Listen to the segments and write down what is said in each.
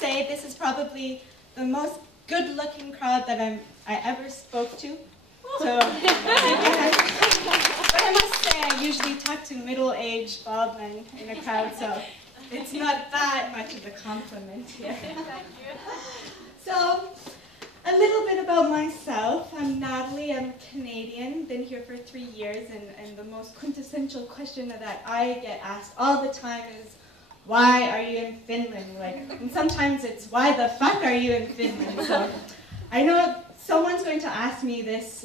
say this is probably the most good-looking crowd that I ever spoke to. So, but I must say I usually talk to middle-aged bald men in a crowd, so it's not that much of a compliment here. So, a little bit about myself. I'm Natalie, I'm Canadian, been here for 3 years, and the most quintessential question that I get asked all the time is, why are you in Finland? And sometimes it's, why the fuck are you in Finland? So, I know someone's going to ask me this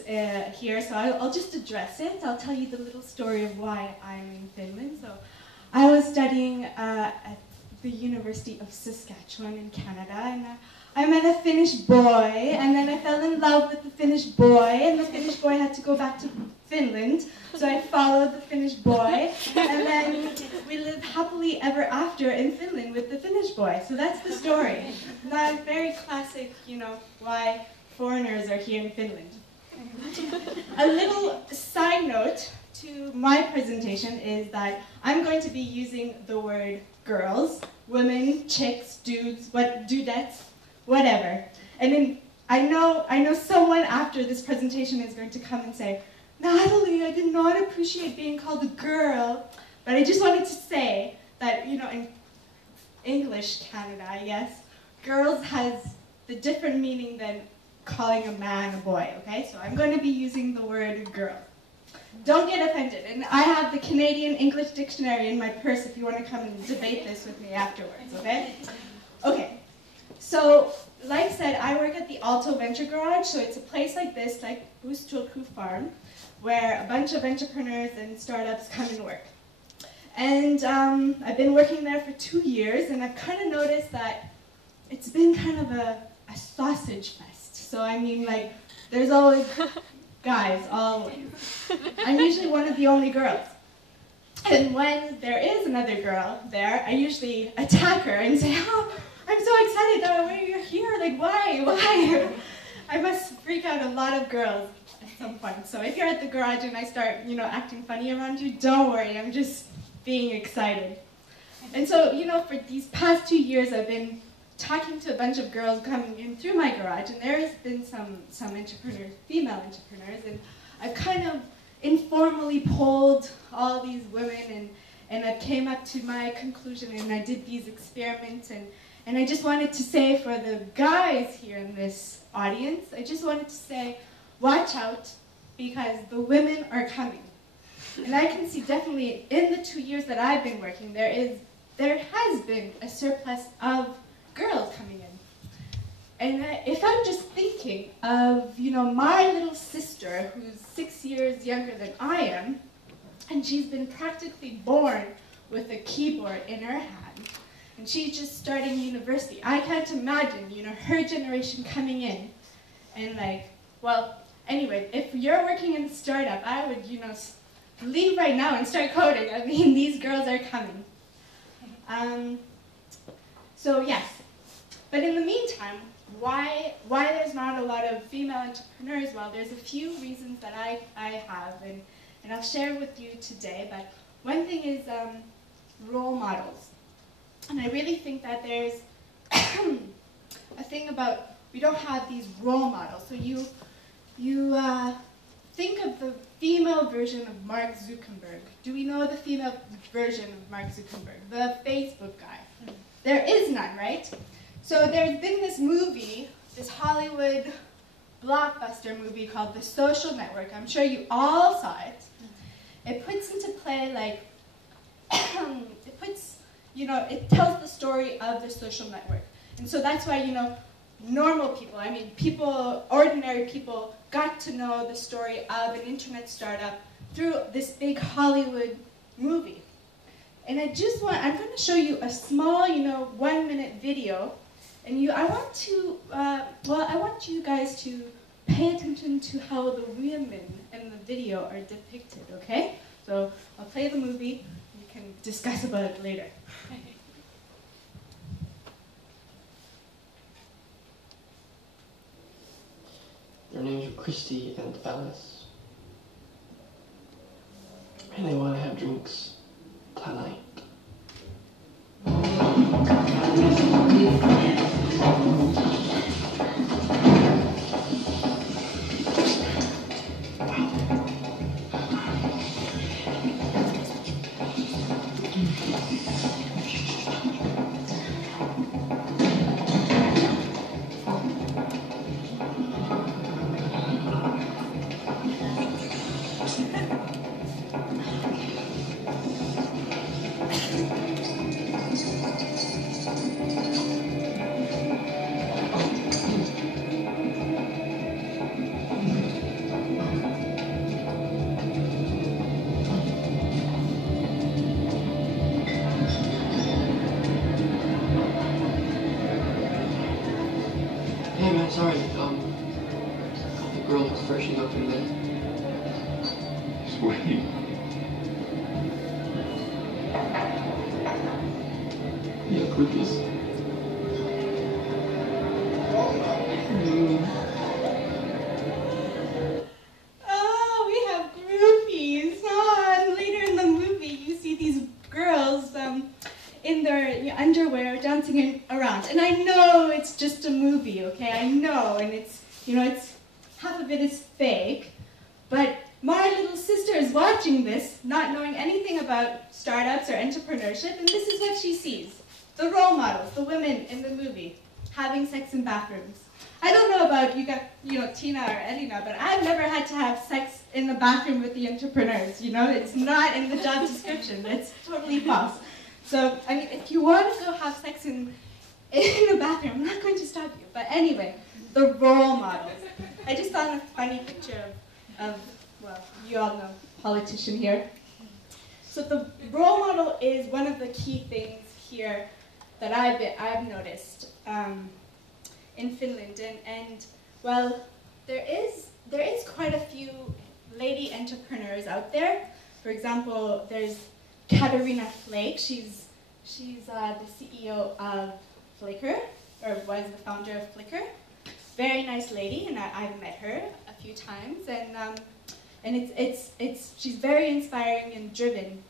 here, so I'll just address it. I'll tell you the little story of why I'm in Finland. So, I was studying at the University of Saskatchewan in Canada, and I met a Finnish boy, and then I fell in love with the Finnish boy, and the Finnish boy had to go back to Finland, so I followed the Finnish boy, and then we lived happily ever after in Finland with the Finnish boy. So that's the story. Not very classic, you know, why foreigners are here in Finland. A little side note to my presentation is that I'm going to be using the word girls, women, chicks, dudes, dudettes, whatever. And then I know someone after this presentation is going to come and say, Natalie, I did not appreciate being called a girl. But I just wanted to say that, you know, in English Canada, I guess, girls has the different meaning than calling a man a boy, okay? So I'm going to be using the word girl. Don't get offended. And I have the Canadian English Dictionary in my purse if you want to come and debate this with me afterwards, okay? Okay. So, like I said, I work at the Alto Venture Garage, so it's a place like this, like Boostulku Farm, where a bunch of entrepreneurs and startups come and work. And I've been working there for 2 years, and I've kind of noticed that it's been kind of a sausage fest. So, I mean, like, there's always guys, always. I'm usually one of the only girls. And when there is another girl there, I usually attack her and say, oh, I'm so excited that you're here, like, why? I must freak out a lot of girls at some point. So if you're at the garage and I start, you know, acting funny around you, don't worry, I'm just being excited. And so, you know, for these past 2 years, I've been talking to a bunch of girls coming in through my garage, and there has been some entrepreneurs, female entrepreneurs, and I've kind of informally polled all these women, and I came up to my conclusion, and I did these experiments, and I just wanted to say for the guys here in this audience, I just wanted to say, watch out, because the women are coming. And I can see definitely in the 2 years that I've been working, there has been a surplus of girls coming in. And if I'm just thinking of, you know, my little sister, who's 6 years younger than I am, and she's been practically born with a keyboard in her hand, and she's just starting university. I can't imagine, you know, her generation coming in, and like, well, anyway, if you're working in a startup, I would, you know, leave right now and start coding. I mean, these girls are coming. So yes, but in the meantime, why there's not a lot of female entrepreneurs? Well, there's a few reasons that I have, and I'll share with you today. But one thing is role models. And I really think that there's a thing about, we don't have these role models. So you think of the female version of Mark Zuckerberg. Do we know the female version of Mark Zuckerberg? The Facebook guy. There is none, right? So there's been this movie, this Hollywood blockbuster movie called The Social Network. I'm sure you all saw it. It puts into play, like, it tells the story of the social network. And so that's why, you know, normal people, I mean, ordinary people got to know the story of an internet startup through this big Hollywood movie. And I'm going to show you a small, you know, 1-minute video. And I want you guys to pay attention to how the women in the video are depicted, okay? So I'll play the movie. You can discuss about it later. Their names are Christy and Alice. And they want to have drinks tonight. sorry, got the girl freshening up in there. Sweet. Yeah, groupies. Oh, we have groupies. Oh, and later in the movie, you see these girls in their underwear dancing around. And I know it's just a movie, okay? I know, and it's, it's half of it is fake. But my little sister is watching this, not knowing anything about startups or entrepreneurship, and this is what she sees. The role models, the women in the movie, having sex in bathrooms. I don't know about you Tina or Elina, but I've never had to have sex in the bathroom with the entrepreneurs, It's not in the job description. It's totally false. So, I mean, if you want to go have sex in the bathroom, I'm not going to stop you. But anyway, the role models. I just found a funny picture of well, you all know, politician here. So the role model is one of the key things here that I've noticed in Finland, and well, there is quite a few lady entrepreneurs out there. For example, there's Katarina Flake. She's the CEO of Flickr, or was the founder of Flickr. Very nice lady, and I've met her a few times, and she's very inspiring and driven.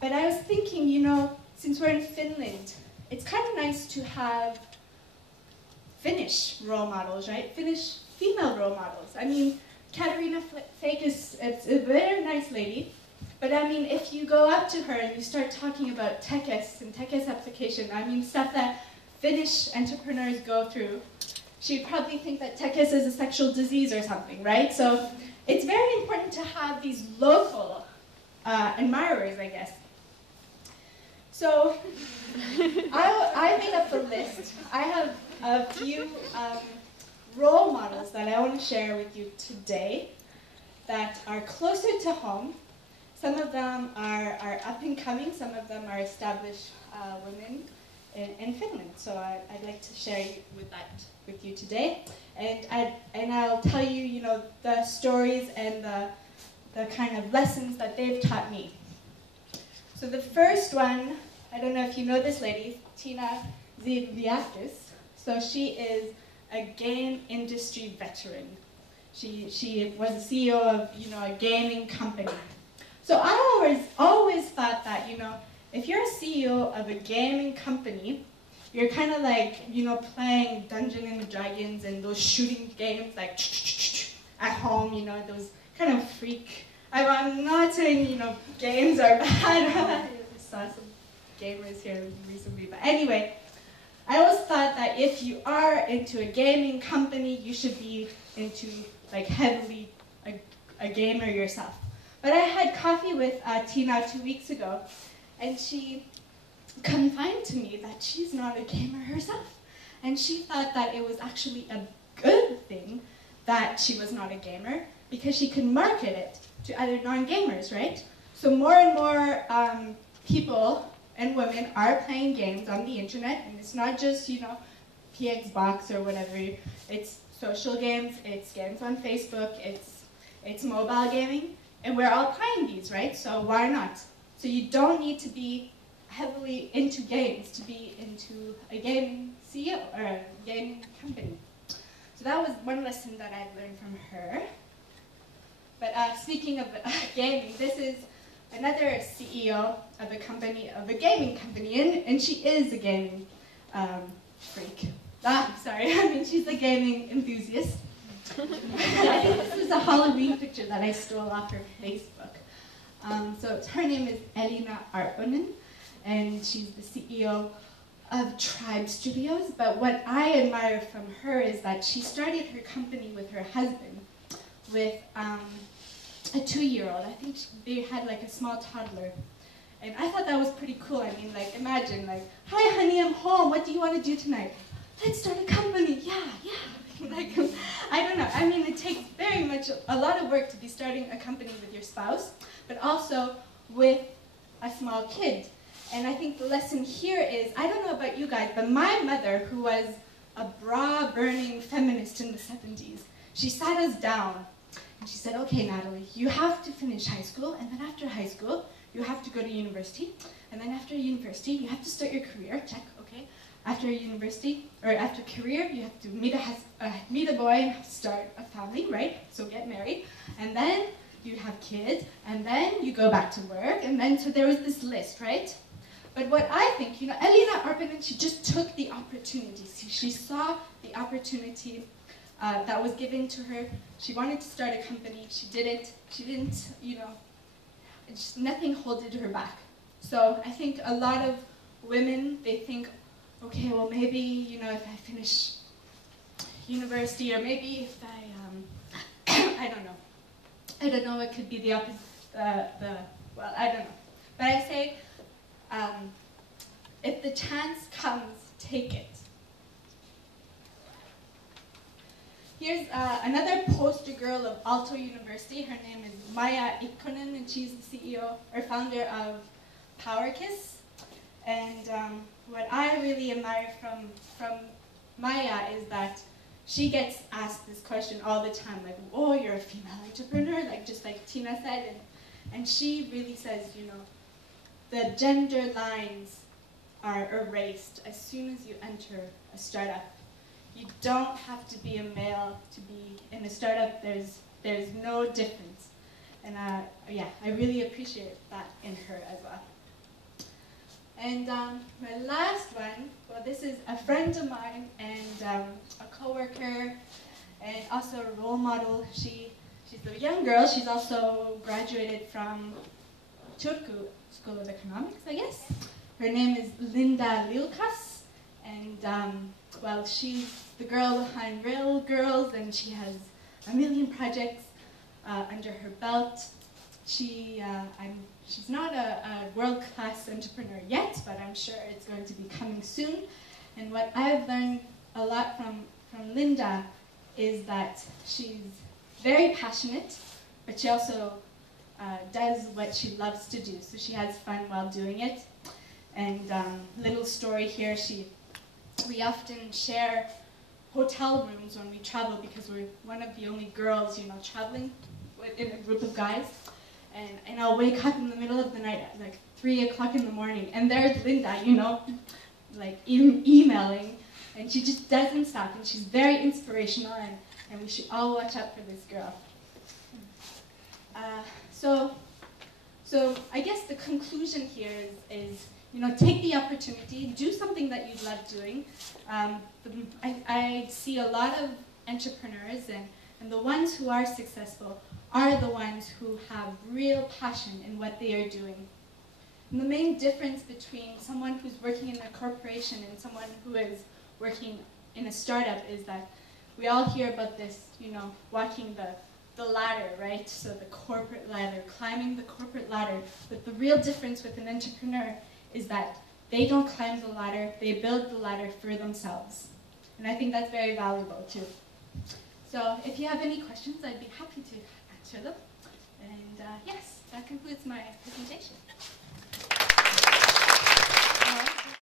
But I was thinking, since we're in Finland, it's kind of nice to have Finnish role models, right? Finnish female role models. I mean, Katarina Flake is a very nice lady, but I mean, if you go up to her and you start talking about tekes and tekes application, I mean, stuff that Finnish entrepreneurs go through, she'd probably think that tekes is a sexual disease or something, right? So it's very important to have these local admirers, I guess. So I made up a list. I have a few role models that I want to share with you today that are closer to home. Some of them are up and coming, some of them are established women in Finland. So I'd like to share with you today. And I'll tell you, the stories and the kind of lessons that they've taught me. So the first one, I don't know if you know this lady, Tina Zivviakis. So she is a game industry veteran. She was the CEO of a gaming company. So I always thought that if you're a CEO of a gaming company, you're kind of like playing Dungeons and Dragons and those shooting games like at home, those kind of freak. I'm not saying games are bad. I saw some gamers here recently, but anyway, I always thought that if you are into a gaming company, you should be into like heavily a gamer yourself. But I had coffee with Tina 2 weeks ago, and she confided to me that she's not a gamer herself. And she thought that it was actually a good thing that she was not a gamer, because she could market it to other non-gamers, right? So more and more people and women are playing games on the internet, and it's not just, PXbox or whatever. It's social games, it's games on Facebook, it's mobile gaming, and we're all playing these, right? So why not? So you don't need to be heavily into games to be into a gaming CEO or a gaming company. So that was one lesson that I learned from her. But speaking of gaming, this is another CEO of a gaming company, and she is a gaming freak. She's a gaming enthusiast. I think this is a Halloween picture that I stole off her Facebook. So her name is Elina Arponen, and she's the CEO of Tribe Studios. But what I admire from her is that she started her company with her husband, with a 2-year-old. I think they had like a small toddler. And I thought that was pretty cool. I mean, like, imagine, like, hi honey, I'm home. What do you want to do tonight? Let's start a company. Yeah. Like, I don't know. I mean, it takes very much a lot of work to be starting a company with your spouse, but also with a small kid. And I think the lesson here is, I don't know about you guys, but my mother, who was a bra-burning feminist in the 70s. She sat us down and she said, okay, Natalie, you have to finish high school, and then after high school, you have to go to university, and then after university, you have to start your career, check, okay. After university, or after career, you have to meet a boy and start a family, right? So get married, and then you have kids, and then you go back to work, and then, so there was this list, right? But what I think, Elina Arpanen, she just took the opportunity. She saw the opportunity that was given to her. She wanted to start a company. She did it. She didn't, just nothing holded her back. So I think a lot of women, they think, okay, well maybe, if I finish university, or maybe if I, I don't know, it could be the opposite, well, I don't know. But I say, if the chance comes, take it. Here's another poster girl of Aalto University. Her name is Maya Ikkonen, and she's the CEO or founder of PowerKiss. And what I really admire from Maya is that she gets asked this question all the time, like, oh, you're a female entrepreneur, just like Tina said, and she really says, the gender lines are erased as soon as you enter a startup. You don't have to be a male to be in a startup. There's no difference. And yeah, I really appreciate that in her as well. And my last one, well, this is a friend of mine and a coworker and also a role model. She's a young girl. She's also graduated from Turku School of Economics, I guess. Her name is Linda Lilkas, and well, she's the girl behind Rail Girls, and she has a million projects under her belt. She's not a world-class entrepreneur yet, but I'm sure it's going to be coming soon. And what I've learned a lot from Linda is that she's very passionate, but she also does what she loves to do. So she has fun while doing it. And little story here, we often share hotel rooms when we travel because we're one of the only girls, traveling in a group of guys. And I'll wake up in the middle of the night at like 3 o'clock in the morning, and there's Linda, like emailing, and she just doesn't stop, and she's very inspirational, and we should all watch out for this girl. So I guess the conclusion here is take the opportunity, do something that you love doing. I see a lot of entrepreneurs, and the ones who are successful are the ones who have real passion in what they are doing. And the main difference between someone who's working in a corporation and someone who is working in a startup is that we all hear about this, walking the ladder, right? So the corporate ladder, climbing the corporate ladder. But the real difference with an entrepreneur is that they don't climb the ladder, they build the ladder for themselves. And I think that's very valuable too. So if you have any questions, I'd be happy to answer them. And yes, that concludes my presentation.